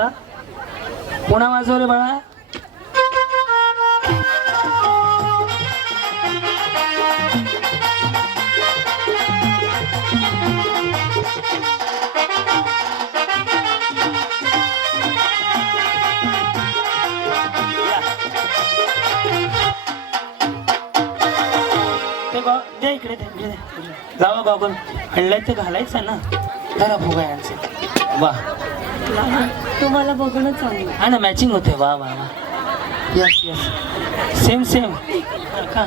का? पुन्हा वाजव रे बाळा. दे इकडे दे. जावा गॉगल आणलाय ते घालायचं ना. जरा फुगा यांचे. वा तुम्हाला बघणं चांगलं. हा ना मॅचिंग होते. वा वा वा. Yes yes same same. का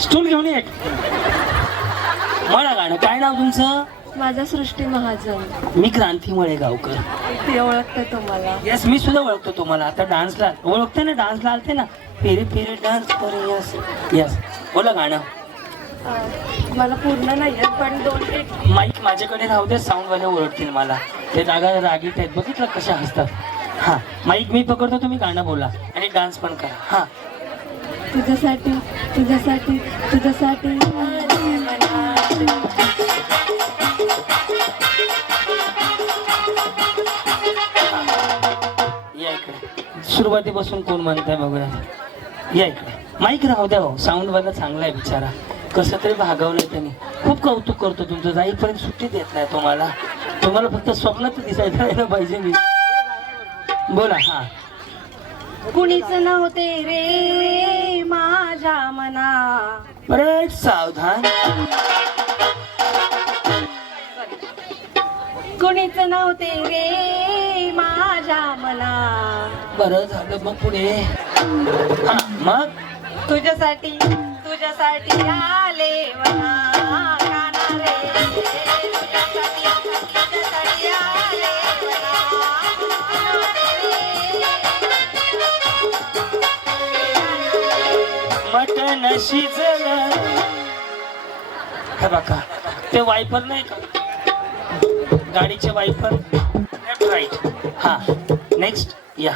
स्टूल घेऊन ये. म्हणा गाणं. काय नाव तुमचं? माझा सृष्टी महाजन. मी क्रांती मळेगावकर. ते ओळखते तुम्हाला? यस मी सुद्धा ओळखतो तुम्हाला. आता डान्सला ओळखते ना. डान्सला आलते ना. पेरे पेरे डान्स कर. यस यस बोला गाणं. मला पूर्ण नाही येत पण 2-3. माईक माझ्याकडे राहू दे. साऊंडवाले ओळखतील मला. ते रागीट आहेत बघितलं कशा हसतात. हा माईक मी पकडतो तुम्ही गाणं बोला आणि डान्स पण करा. हा तुझ्यासाठी तुझ्यासाठी तुझ्यासाठी या इकडे. सुरुवातीपासून कोण म्हणताय बघूया. या इकडे. माईक राहू द्या हो. साऊंडवाला चांगला आहे बिचारा. कसं तरी भागवलंय त्यांनी. खूप कौतुक करतो तुमचं. जाईपर्यंत सुट्टी देत नाही तुम्हाला. तुम्हाला फक्त स्वप्नात दिसायला यायला पाहिजे मी. बोला. हा कुणीच नव्हते रे माझ्या मना. बरं सावधान. कुणीच नव्हते रे माझ्या मना. बरं झालं मग पुढे. हा मग तुझ्यासाठी तुझ्यासाठी आले मना गाना रे. तुझ्यासाठी तुझ्यासाठी आले मटण शिजलं. हे बघा ते वायपर नाही का गाडीचे वायपर. Left right. हा नेक्स्ट या.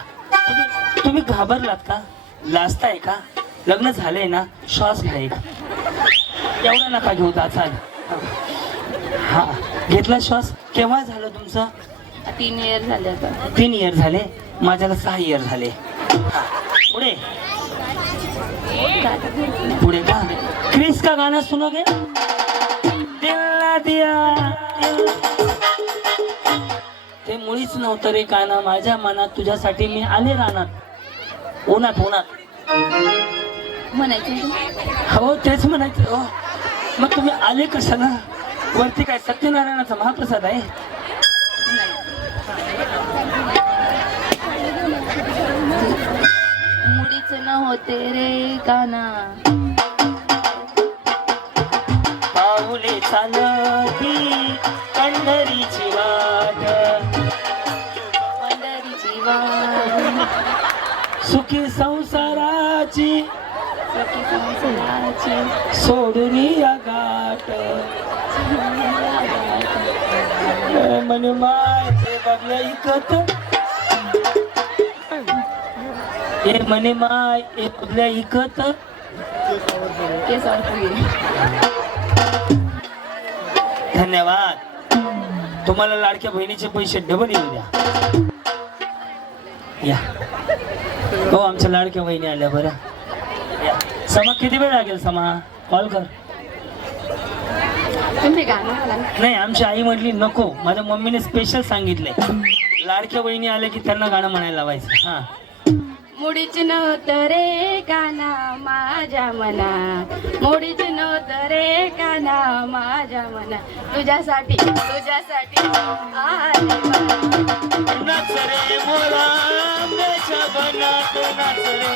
तुम्ही घाबरलात का? लाजताय का? लग्न झालंय ना. श्वास घ्या एक. एवढा नका घेऊ चाल. हा घेतला श्वास. केव्हा झालं तुमचं? 3 इयर झाले आता. 3 इयर झाले. माझ्याला 6 इयर झाले. हा पुढे पुढे का क्रिस का गाना सुनोगे? दिल ना दिया. ते मुळीच नव्हतं रे काना माझ्या मनात. तुझ्यासाठी मी आले रानात. उन्हात उन्हात म्हणायचं. हो तेच म्हणायचं. हो मग तुम्ही आले कशाला? वरती काय सत्यनारायणाचा महाप्रसाद आहे? मुडीच नव्हते रे काना. पाऊले चालती पंढरीची वाट. पंढरीची वाट. सुखी संसाराची सखी संसाराची सोडून या गाठ. म्हणे माय ते बघल्या इकत. ए म्हणे माय ए बघल्या इकत. केस अडकले. धन्यवाद. तुम्हाला लाडक्या बहिणीचे पैसे डबल येऊ द्या. या हो आमच्या लाडक्या बहिणी आल्या. बरं या. समा किती वेळ लागेल? समा कॉल कर. तुम्ही गाणं मला. नाही आमची आई म्हटली नको. माझ्या मम्मीने स्पेशल सांगितलंय लाडक्या बहिणी आल्या की त्यांना गाणं म्हणायला लावायचं. हा मुडीच नव्हतं रे काना माझ्या मना. मुडीच नव्हतं रे काना माझ्या मना. तुझ्यासाठी तुझ्यासाठी आले मना. नाच रे मोरा आंब्याच्या बनात नाच रे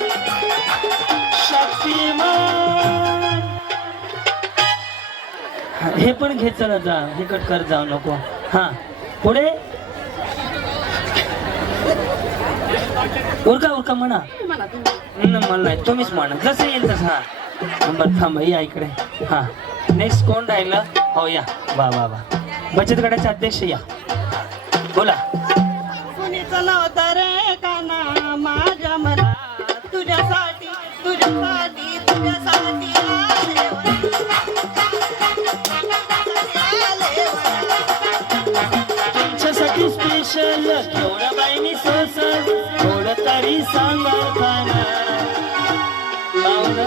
शक्तिमान. हे पण घे चला जा. हे कट कर जाऊ नको. हा पुढे उरका उरका म्हणा. म्हणा तुम्ही. मला नाही तुम्हीच म्हणा जसं येईल तसं. हा बरं थांब या इकडे. हा नेक्स्ट कोण राहिलं? हो या. वा वा वा. बचत गटाचे अध्यक्ष या. बोला. कुणीच नव्हतं रे काना माझ्या मना. तुझ्यासाठी तुझ्यासाठी तुझ्यासाठी आले तुमच्यासाठी स्पेशल केवढ्या बाईनी तरी सांगताना पाहुणा.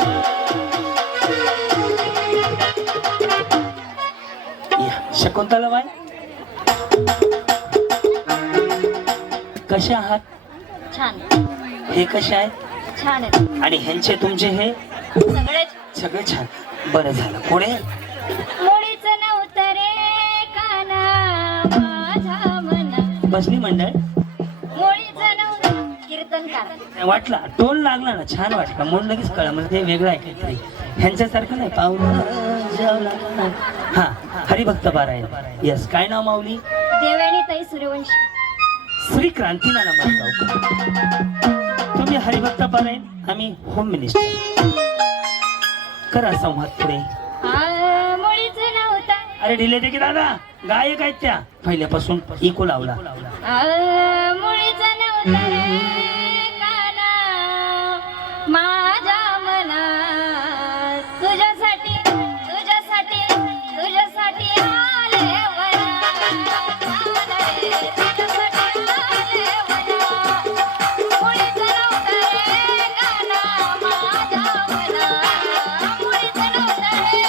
या, शकुंतला बाई कशा आहात? छान. हे कसे आहेत? छान आहे. आणि ह्यांचे तुमचे हे सगळेच सगळे छान. बरं झालं. पुढे मुळीच नव्हतं रे काना माझ्या मना. बसली मंडळ. मुळीच नव्हतं कीर्तनकार. वाटला टोल लागला ना, छान वाटला म्हणून लगेच कळलं म्हणजे ते वेगळं आहे काहीतरी ह्यांच्यासारखं नाही. पाहुणा हा हरिभक्त पारायण. यस. काय नाव माऊली? देवयानी ताई सूर्यवंशी. श्री क्रांतीनाना म्हणतो. तुम्ही हरिभक्त पारायण, आम्ही होम मिनिस्टर. करा संवाद पुढे. मुळीच नव्हता. अरे डिले दे की दादा, गायक आहेत त्या पहिल्यापासून. इको लावला. मुळीच नव्हता रे काना माझ्या मना. तुझ्यासाठी तुझ्यासाठी तुझ्यासाठी आले वना. तुझ्यासाठी आले वना. मुळीच नव्हता रे काना माझ्या मना. मुळीच नव्हता रे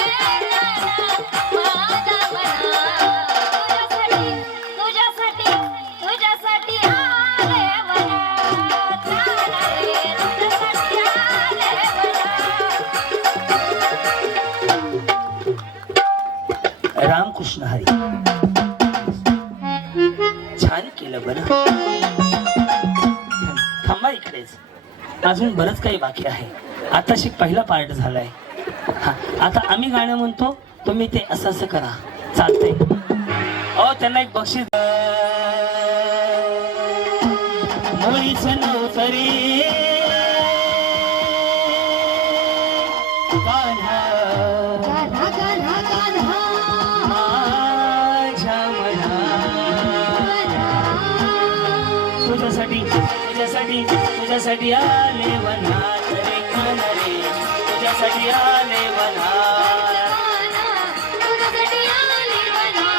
काना माझ्या मना. तुझ्यासाठी तुझ्यासाठी आले वना. तुझ्यासाठी आले वना. रामकृष्ण हरी. छान केलं बरं. थांबा इकडेच, अजून बरंच काही बाकी आहे. आता शिक पहिला पार्ट झालाय. हा आता आम्ही गाणं म्हणतो, तुम्ही ते असं असं करा. चालतंय? अहो त्यांना एक बक्षीस. मुळीच नव्हतं रे कान्हा गाधा गाधा गाधा माझ्या मना. तुझ्यासाठी तुझ्यासाठी तुझ्यासाठी आले वनात रे कान्हा रे. तुझ्यासाठी आले वनात. तुझ्यासाठी आली वना.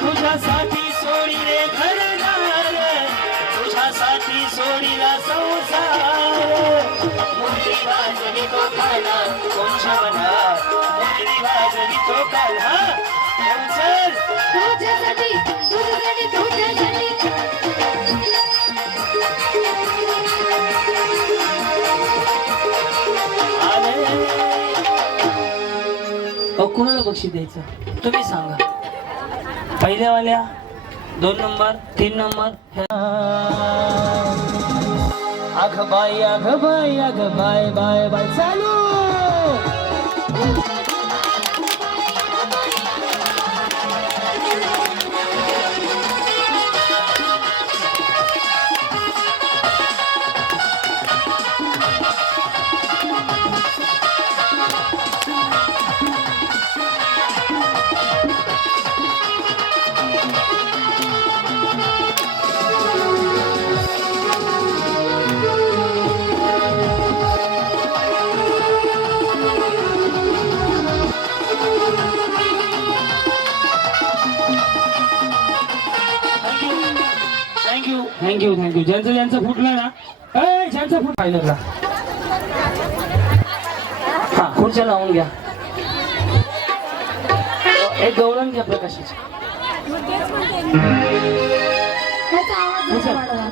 तुझ्यासाठी सोडी रे घरदार, तुझ्यासाठी सोडीला संसार. मुरली वाजवी तो कान्हा कोणच्या मनात. मुरली वाजवी तो कान्हा. चल तुझ्यासाठी तुझ्यासाठी तुझ्यासाठी. कुणाला बक्षीस द्यायचं तुम्ही सांगा. पहिल्यावाल्या 2 नंबर 3 नंबर. अग बाय अग बाय अग बाय बाय बाय. चालू. Thank you thank you. ज्यांचं ज्यांचं फुटलं ना, ज्यांचं फुट पाहिलं ना, हा खुर्च्या लावून घ्या. एक गवळण घ्या प्रकाशाची. त्याचा आवाज वाढवा.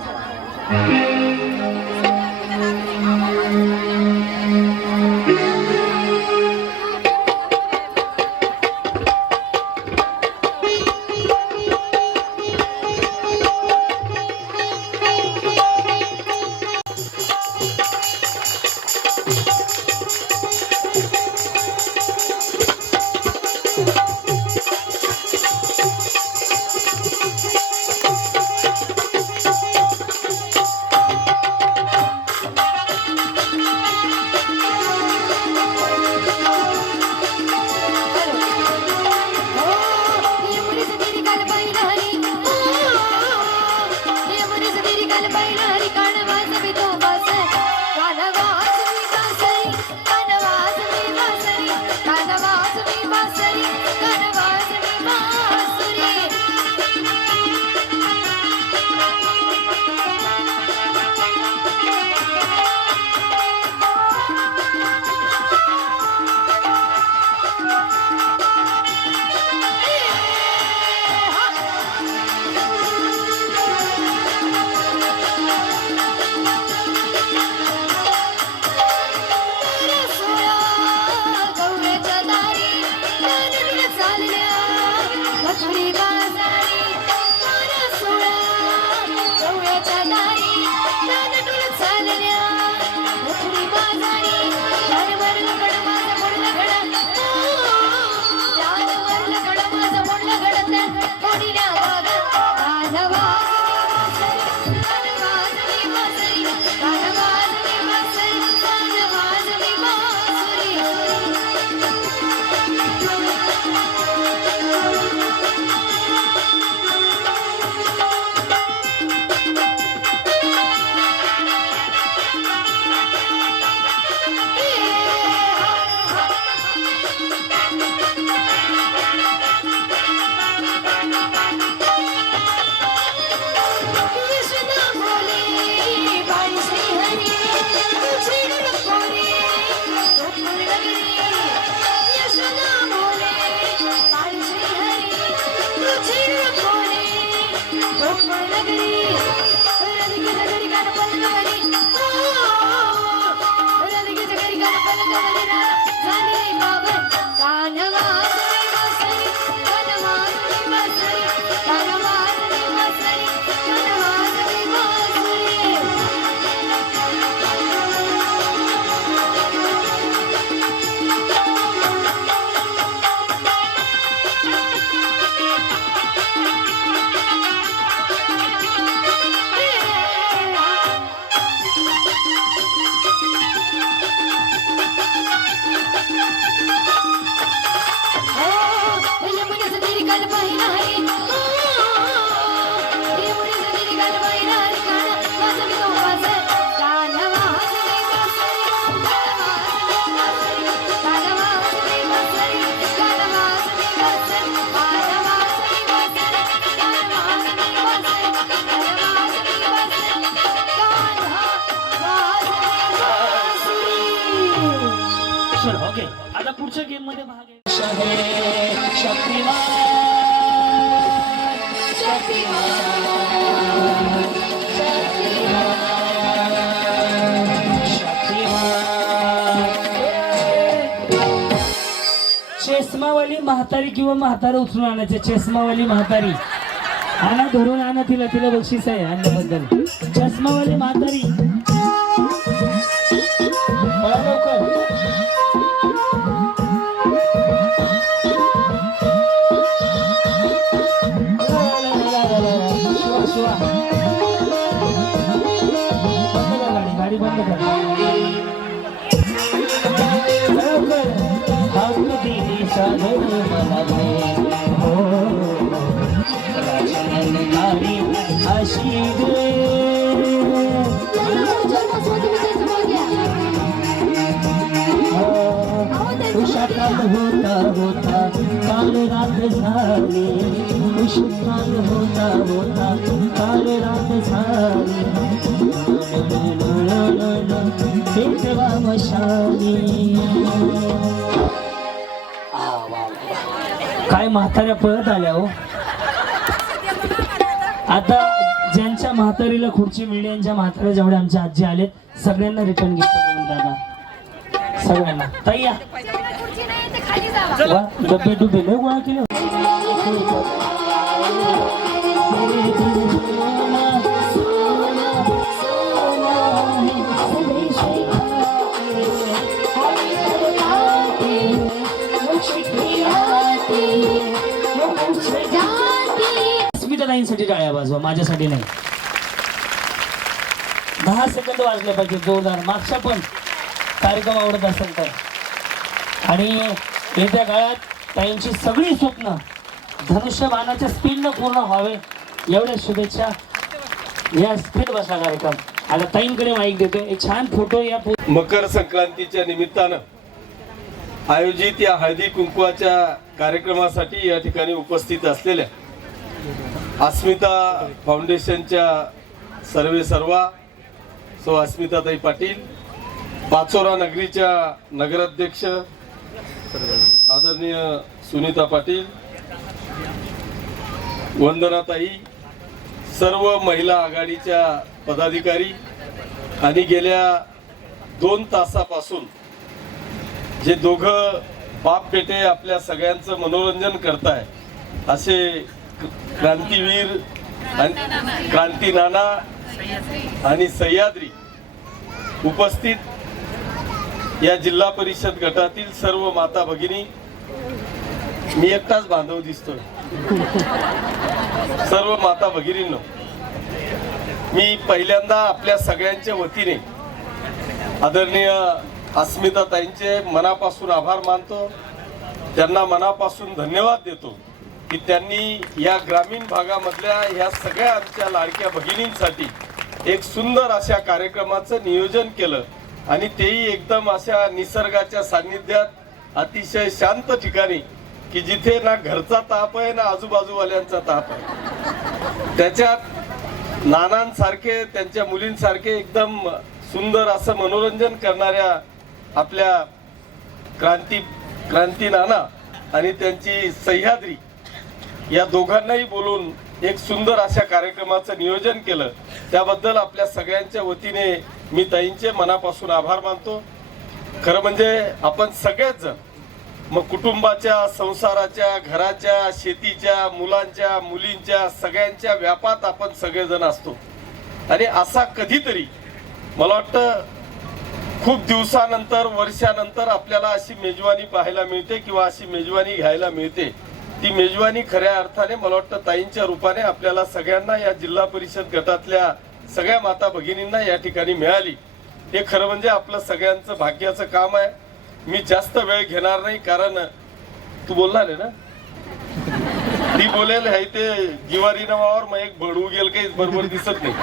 निघाल पाहिला हरी एवढी जरी निघाल पाहिला हरी कान वाजवी वाज कान वाजवी वाजरी कान वाजवी वाजरी कान वाजवी वाजरी कान वाजवी वाजरी कान वाजवी वाजरी कान वाजवी वाजरी कान वाजवी वाजरी चल ओके आता पुढच्या गेम मध्ये भाग घे. शक्तिमान चष्मावाली म्हातारी किंवा म्हातारा उचलून आणायचे. चष्मावाली म्हातारी आणा, धरून आणा तिला, तिला बक्षीस आहे आणण्याबद्दल. चष्मावाली म्हातारी पळा लवकर. शिवा, बंद कर गाडी, गाडी बंद कर लवकर. हात दिली साधन मला दे, हो गाडी अशी दे. उषाकाल होता होता काल रात झाली, उषाकाल होता होता काल रात झाली, पेटवा मशाली. काय म्हाताऱ्या पळत आल्या हो. आता ज्यांच्या म्हातारीला खुर्ची मिळली, यांच्या म्हाताऱ्या जेवढ्या आमच्या आजी आलेत सगळ्यांना रिटर्न गिफ्ट देऊन दादा, सगळ्यांना. ताई या वा, डबे डुबे लय गोळा केले. अस्मिताताईंसाठी टाळ्या वाजवा, माझ्यासाठी नाही. 10 सेकंद वाजले पाहिजे जोरदार. मागच्या पण कार्यक्रम आवडत असेल तर. आणि येत्या काळात ताईंची सगळी स्वप्न धनुष्यबाणाच्या स्पीडनं पूर्ण व्हावे एवढ्या शुभेच्छा. या स्पीड बसला कार्यक्रम. आता ताईंकडे माईक देतो. एक छान फोटो या मकर संक्रांतीच्या निमित्तानं आयोजित या हळदी कुंकवाच्या कार्यक्रमासाठी या ठिकाणी उपस्थित असलेल्या अस्मिता फाउंडेशनच्या सर्वा सो अस्मिताताई पाटील, पाचोरा नगरीच्या नगराध्यक्ष आदरणीय सुनीता पाटील, वंदनाताई, सर्व महिला आघाडीच्या पदाधिकारी आणि गेल्या 2 तासापासून जे दोघं बाप बेटे आपल्या सगळ्यांचं मनोरंजन करताय असे क्रांतीवीर आणि क्रांती नाना आणि सह्याद्री उपस्थित या जिल्हा परिषद गटातील सर्व माता भगिनी. मी एकटाच बांधव दिसतोय. सर्व माता भगिनींनो, मी पहिल्यांदा आपल्या सगळ्यांच्या वतीने आदरणीय अस्मिताताईंचे मनापासून आभार मानतो. त्यांना मनापासून धन्यवाद देतो की त्यांनी या ग्रामीण भागामधल्या ह्या सगळ्या आमच्या लाडक्या भगिनींसाठी एक सुंदर अशा कार्यक्रमाचं नियोजन केलं आणि तेही एकदम अशा निसर्गाच्या सान्निध्यात अतिशय शांत ठिकाणी की जिथे ना घरचा ताप आहे ना आजूबाजूवाल्यांचा ताप आहे. त्याच्यात नानांसारखे त्यांच्या मुलींसारखे एकदम सुंदर असं मनोरंजन करणाऱ्या आपल्या क्रांती नाना आणि त्यांची सह्याद्री या दोघांनाही बोलून एक सुंदर अशा कार्यक्रमाचं नियोजन केलं. त्याबद्दल आपल्या सगळ्यांच्या वतीने मी ताईंचे मनापासून आभार मानतो. खरं म्हणजे आपण सगळेच जण मग कुटुंबाच्या, संसाराच्या, घराच्या, शेतीच्या, मुलांच्या, मुलींच्या सगळ्यांच्या व्यापात आपण सगळेजण असतो. आणि असा कधीतरी मला वाटतं खूप दिवसानंतर, वर्षानंतर आपल्याला अशी मेजवानी पाहायला मिळते किंवा अशी मेजवानी घ्यायला मिळते. ती मेजवानी खऱ्या अर्थाने मला वाटतं ताईंच्या रूपाने आपल्याला सगळ्यांना या जिल्हा परिषद गटातल्या सगळ्या माता भगिनींना या ठिकाणी मिळाली. हे खरं म्हणजे आपलं सगळ्यांचं भाग्याचं काम आहे. मी जास्त वेळ घेणार नाही कारण तू बोलणार आहे ना. ती बोलेल आहे ते जिवारी नावावर मग एक भडू गेल काही बरोबर दिसत नाही.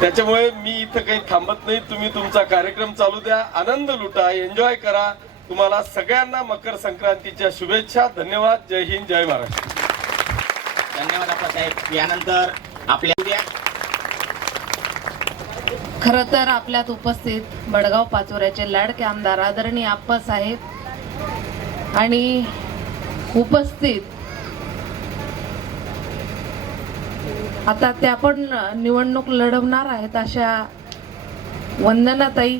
त्याच्यामुळे मी इथं काही थांबत नाही. तुम्ही तुमचा कार्यक्रम चालू द्या, आनंद लुटा, एन्जॉय करा. तुम्हाला सगळ्यांना मकर संक्रांतीच्या शुभेच्छा. धन्यवाद. जय हिंद, जय महाराष्ट्र. धन्यवाद आप्पासाहेब. यानंतर आपल्या खरं तर आपल्यात उपस्थित बडगाव पाचोऱ्याचे लाडके आमदार आदरणीय आप्पासाहेब आणि उपस्थित आता त्या पण निवडणूक लढवणार आहेत अशा वंदनाताई,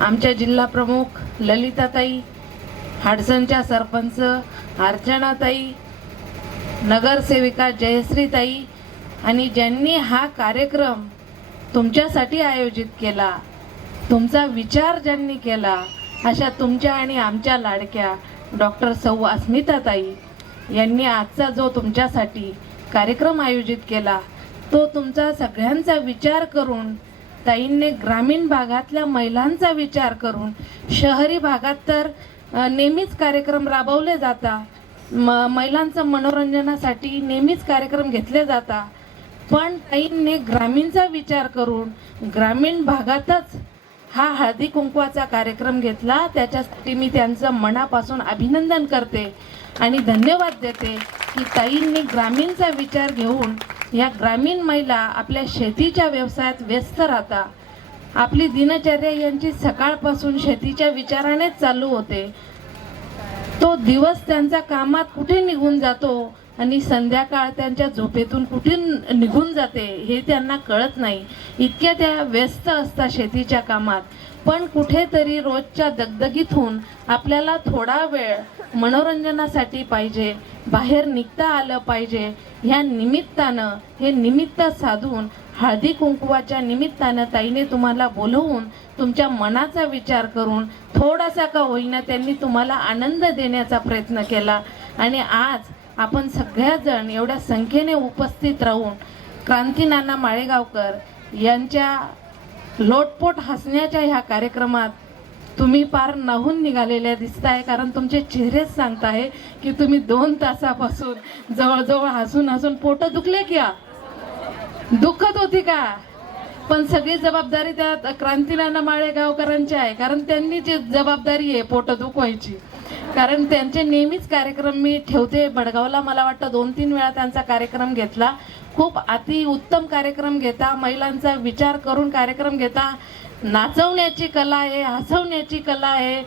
आमच्या जिल्हा प्रमुख ललिताताई, हाडसनच्या सरपंच अर्चनाताई, नगरसेविका जयश्रीताई आणि ज्यांनी हा कार्यक्रम तुमच्यासाठी आयोजित केला, तुमचा विचार ज्यांनी केला, अशा तुमच्या आणि आमच्या लाडक्या डॉक्टर सौ अस्मिताताई यांनी आजचा जो तुमच्यासाठी कार्यक्रम आयोजित केला तो तुमचा सगळ्यांचा विचार करून, ताईंनी ग्रामीण भागातल्या महिलांचा विचार करून, शहरी भागात तर नेहमीच कार्यक्रम राबवले जातात, महिलांचं मनोरंजनासाठी नेहमीच कार्यक्रम घेतले जातात, पण ताईंनी ग्रामीणचा विचार करून ग्रामीण भागातच हा हळदी कुंकवाचा कार्यक्रम घेतला. त्याच्यासाठी मी त्यांचं मनापासून अभिनंदन करते आणि धन्यवाद देते की ताईंनी ग्रामीणचा विचार घेऊन या ग्रामीण महिला आपल्या शेतीच्या व्यवसायात व्यस्त राहता. आपली दिनचर्या यांची सकाळपासून शेतीच्या विचारानेच चालू होते. तो दिवस त्यांचा कामात कुठे निघून जातो आणि संध्याकाळ त्यांच्या झोपेतून कुठे निघून जाते हे त्यांना कळत नाही. इतक्या त्या व्यस्त असतात शेतीच्या कामात, पण कुठेतरी रोजच्या दगदगीतून आपल्याला थोडा वेळ मनोरंजनासाठी पाहिजे, बाहेर निघता आलं पाहिजे. ह्या निमित्तानं, हे निमित्त साधून हळदी कुंकवाच्या निमित्तानं ताईने तुम्हाला बोलवून तुमच्या मनाचा विचार करून थोडासा का होईना त्यांनी तुम्हाला आनंद देण्याचा प्रयत्न केला. आणि आज आपण सगळ्याजण एवढ्या संख्येने उपस्थित राहून क्रांतीनाना माळेगावकर यांच्या लोटपोट हसण्याच्या ह्या कार्यक्रमात तुम्ही पार नाहून निघालेल्या दिसताय. कारण तुमचे चेहरेच सांगताय की तुम्ही 2 तासापासून जवळजवळ हसून हसून पोट दुखले क्या, दुखत होती का? पण सगळी जबाबदारी त्या क्रांतीनाना माळेगावकरांची आहे, कारण त्यांनी जी जबाबदारी आहे पोट दुखवायची. कारण त्यांचे नेहमीच कार्यक्रम मी ठेवते बडगावला. मला वाटतं 2-3 वेळा त्यांचा कार्यक्रम घेतला. खूप अति उत्तम कार्यक्रम घेता, महिलांचा विचार करून कार्यक्रम घेता. नाचवण्याची कला आहे, हसवण्याची कला आहे,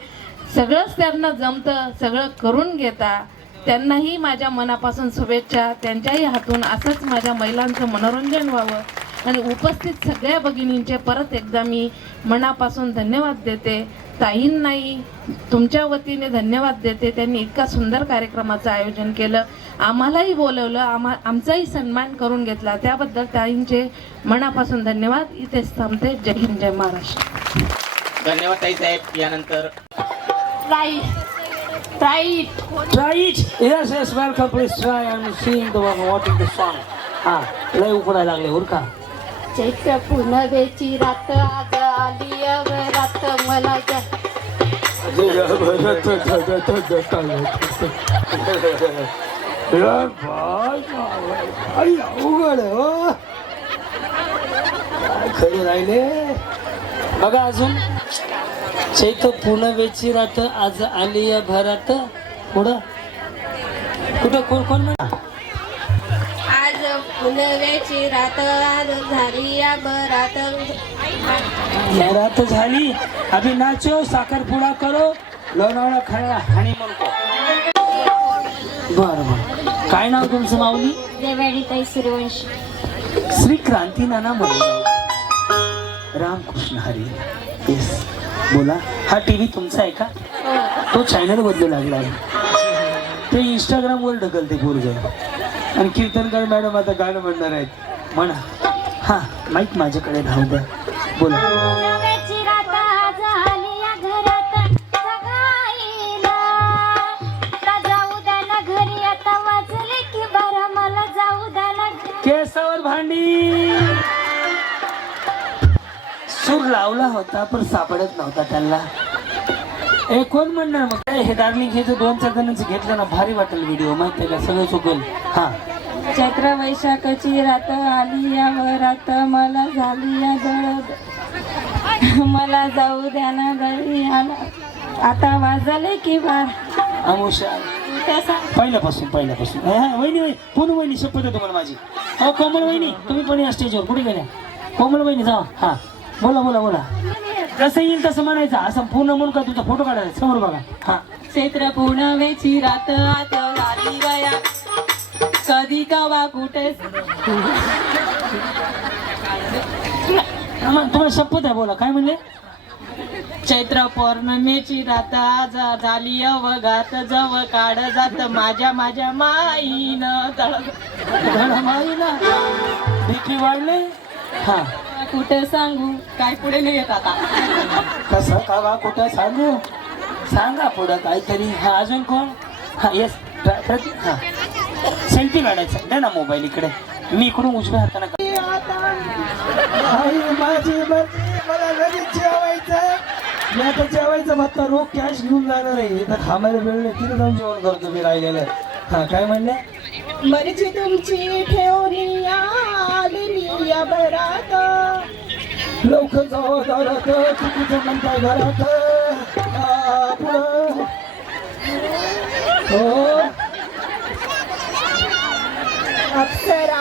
सगळंच त्यांना जमतं, सगळं करून घेता. त्यांनाही माझ्या मनापासून शुभेच्छा. त्यांच्याही हातून असंच माझ्या महिलांचं मनोरंजन व्हावं. आणि उपस्थित सगळ्या भगिनींचे परत एकदा मी मनापासून धन्यवाद देते. ताईंनाही तुमच्या वतीने धन्यवाद देते. त्यांनी इतका सुंदर कार्यक्रमाचं आयोजन केलं, आम्हालाही बोलवलं, आमचाही सन्मान करून घेतला. त्याबद्दल ताईंचे मनापासून धन्यवाद. इथेच थांबते. जय हिंद, जय महाराष्ट्र. धन्यवाद ताई साहेब. यानंतर Try it. Yes, welcome. Please try and sing the one watching the song. लय उकडायला लागले उरका. चैत्र पुनवेची रात आज आली रात मला खरे राहिले बघा. अजून चैत्र पुनवेची रात आज आली या भरात. पुढं कुठं कोण आज पुनवेची रात आज झाली या बरात रात झाली. अभी नाचो, साखरपुडा करो, लोणावळा खायला हानी म्हणतो. बरं. काय नाव तुमचं माऊली? देवाडीताई सूर्यवंशी. श्री क्रांतीनाना माळेगाव. रामकृष्ण हरी. येस, बोला. हा टीव्ही तुमचा आहे का? तो चॅनल बदलू लागला आहे. ते इंस्टाग्रामवर ढकलते पोरगं. आणि कीर्तनकर मॅडम आता गाणं म्हणणार आहेत. म्हणा. हा, माईक माझ्याकडे धाव द्या. बोला. पुनवेची रात आज आली या घरात सगाईला जाऊ द्या ना घरी आता वाजले की बारा मला जाऊ द्या ना केसावर भांडी. सूर लावला होता पण सापडत नव्हता त्यांना. ए कोण म्हणणार मग काय हे डार्लिंग हे जर 2-4 जणांचं घेतलं ना भारी वाटेल व्हिडिओ माहिती का सगळं चुकल. हा चैत्र वैशाखची रात आली या वरात मला झाली या दळद मला जाऊ द्या ना घरी आला आता वाजले की बार आमुषा पहिल्यापासून वहिनी पुन्हा वहिनी शपथ आहे तुम्हाला माझी. हो कोमल वहिनी तुम्ही पण या स्टेजवर कुठे गेल्या कोमल वहिनी जा. हा बोला जसं येईल तसं म्हणायचं असं पूर्ण म्हणून का तुझा फोटो काढायचा समोर बघा. हा चैत्र पूर्णवेची रात आत आली गया कधी कवा कुठे तुम्हाला शपथ आहे बोला काय म्हणले. चैत्र पौर्णिमेची रात आज झाली अवघात जव काढ जात माझ्या माईन माईला भीती वाढले. हा कुठे सांगू काय पुढे नाही येत आता कसं का कुठं सांगू सांगा पुढं काहीतरी. हा अजून कोण. हा येस हा सेल्फी काढायचा द्या ना मोबाईल इकडे मी इकडून उजव्या हाताने मला घरी जेवायचं मी आता जेवायचं मात्र रोख कॅश घेऊन जाणार आहे इथं थांबायला वेळ नाही तिथे जाऊन जेवण करतो मी राहिलेलं. हा काय म्हणले. मर्जी तुमची ठेवली आलेली या बरात लवकर जावं दारात चुकीचं म्हणताय घरात. हो अप्सरा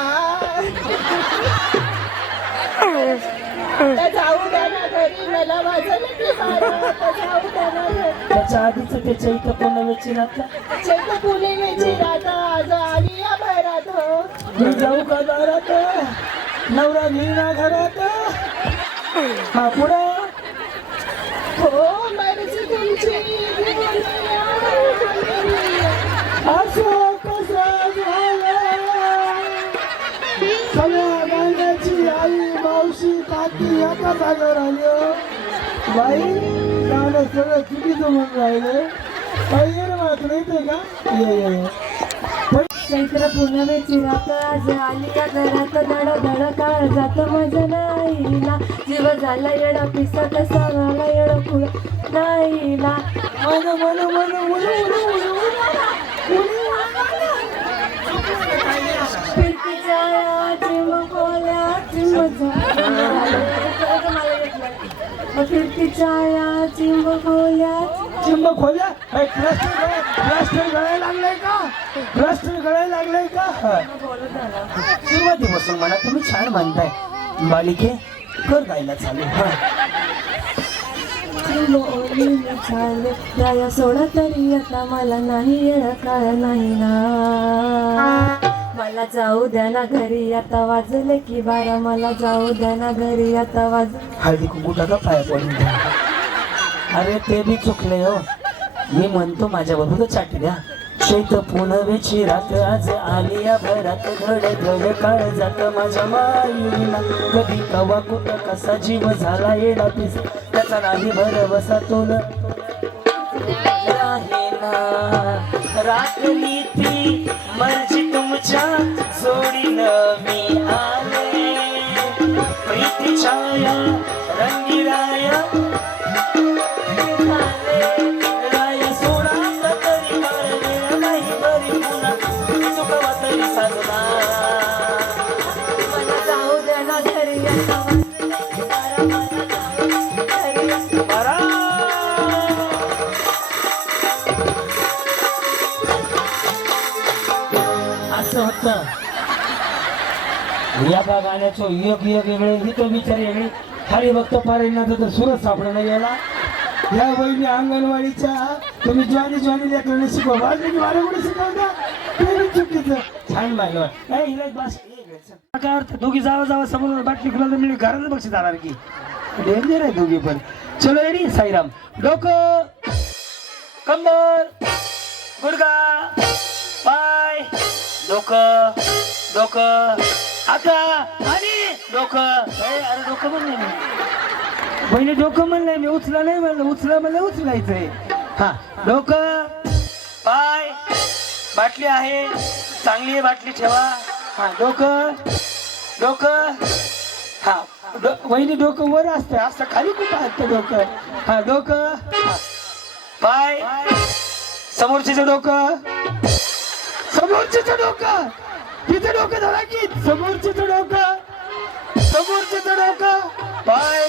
आता जाऊ द्या ना घरी मला वाजलं की बारा आता जाऊ द्या ना घरी त्याच्या आधीच त्याच्या इथं पण नव्याची राहता चैत्र पूर्णिमेची रात आज आली या बरात मी जाऊ का दारात नवरा घेईना घरात. हा पुढे हो मर्जी तुमची असं कसं झालं सगळ्या गाण्याची आई मावशी काकी एका जागेवर आली बाई गाणं सगळं चुकीचं म्हणून राहिलं काही ये ना तुला येते का ये चैत्र पूर्णिमेची रात आज आली या घरात धड काळ जात माझ्या नाहीला जीव झाला येडा पिसात सांगाला येडा पुढ नाहीला फिरतीच्या चिमकोल्या फिरतीच्या या चिमकोल्या चिंब खोल्या प्लास्टर गळायला लागलाय का प्लास्टर गळायला लागलाय का. सुरुवातीपासून म्हणा तुम्ही छान म्हणताय बालिके कर गायला चालू. राया सोडा तरी आता मला नाही येणं काळ नाही ना मला जाऊ द्या ना घरी आता वाजले की बारा मला जाऊ द्या ना घरी आता हळदी कुंकू टाका पाया पडून द्या. अरे ते बी चुकले हो मी म्हणतो माझ्याबरोबर चाटी द्या. चैत्र पूर्णिमेची रात आज आली या भरात धड काळ जात माझ्या माईला कधी कवा कुठं कसा जीव झाला येडा पिस त्याचा नाही भरवसा तो आहे ना राखली ती मर्जी तुमच्या जोडीनं मी आले प्रीतीच्या या रंगीराया असं होतं या गाण्याचं एक वेगळे गीत विचार वेगळे खाली बघतो पारेना तर सुरत सापडा नाही याला. या बहिणी अंगणवाडीच्या तुम्ही ज्वानी लेकरांना शिकवा वाजले की वारे कुठे शिकवता ते चुकीचं छान बायला बस काय अर्थ दोघी जावा समोर बाटली खुला मिळेल घरात बक्षी जाणार की डेंजर आहे दोघी पण. चलो रेडी साईराम डोकं कंबर गुडगा पाय डोकं आता आणि डोकं अरे डोकं म्हणले मी बहिणी डोकं म्हणलंय मी उचला नाही म्हणलं उचलायचंय. हा डोकं पाय बाटली आहे चांगली आहे बाटली ठेवा. हा डोकं हा वहिनी डोकं वर असतं असं खाली कुठं असतं डोकं. हा डोकं पाय समोरचे डोकं समोरचे डोकं तिथे डोकं धरा की समोरचे डोकं समोरचे डोकं पाय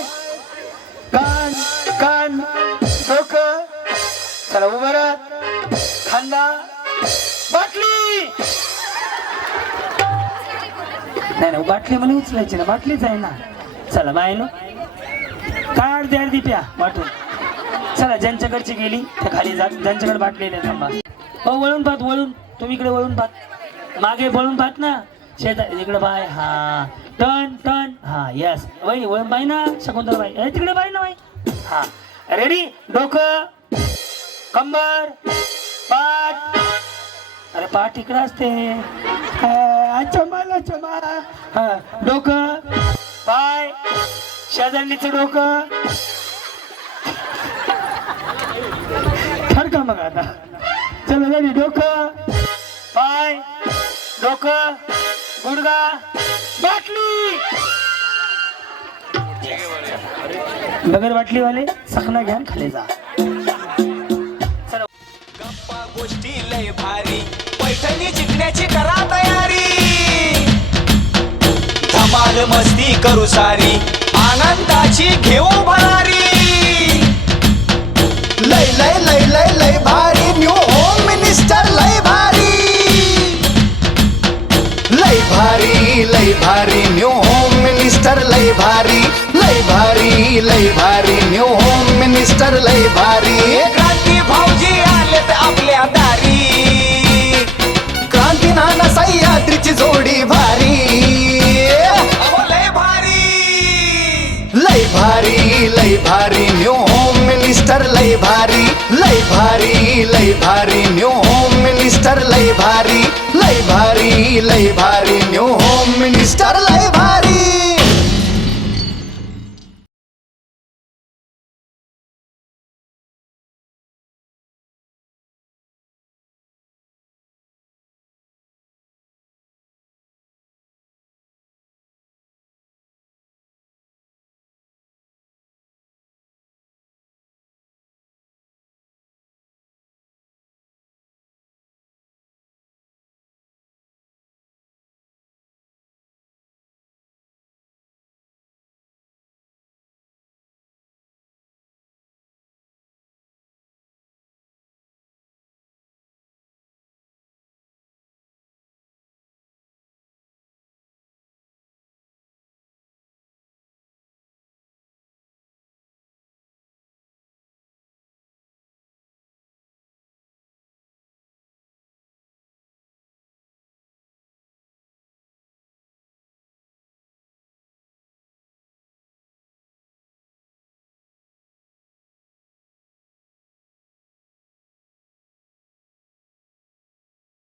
कान कान डोकं चला उभं राहा खांदा बाटली नाही बाटली मला उचलायची ना बाटलीच आहे ना चला बाय नो काढ द्या प्या वाटून चला ज्यांच्याकडची गेली त्या खाली जात ज्यांच्याकडे बाटली नाही थांबा हो वळून पाहत वळून तुम्ही इकडे वळून पाहत मागे वळून पाहत ना शेता इकडे बाय हा टन टन हा यस वहिनी वळून बाय ना शकुंतला बाई तिकडे बाय ना बाई हा रेडी डोकं कंबर पाठ अरे पाठ इकडे असते चमाला चमा हा डोकं पाय शेजारणीचं डोकं ठरका मग आता चला रेडी डोकं पाय डोकं गुडगा बाटली बगर बाटलीवाले सखना घ्या खाली जा गोष्टी लय भारी पैठणी जिंकण्याची करा तयारी धमाल मस्ती करू सारी आनंदाची घेऊ भरारी लय लय लय लय लय भारी न्यू होम मिनिस्टर लय भारी लय भारी न्यू होम मिनिस्टर लय भारी लय भारी न्यू होम मिनिस्टर लय भारी क्रांती भाऊजी आलेत आपल्या दारी क्रांती नाना सह्याद्रीची जोडी भारी लय भारी न्यू होम मिनिस्टर लय भारी न्यू होम मिनिस्टर लय भारी न्यू होम मिनिस्टर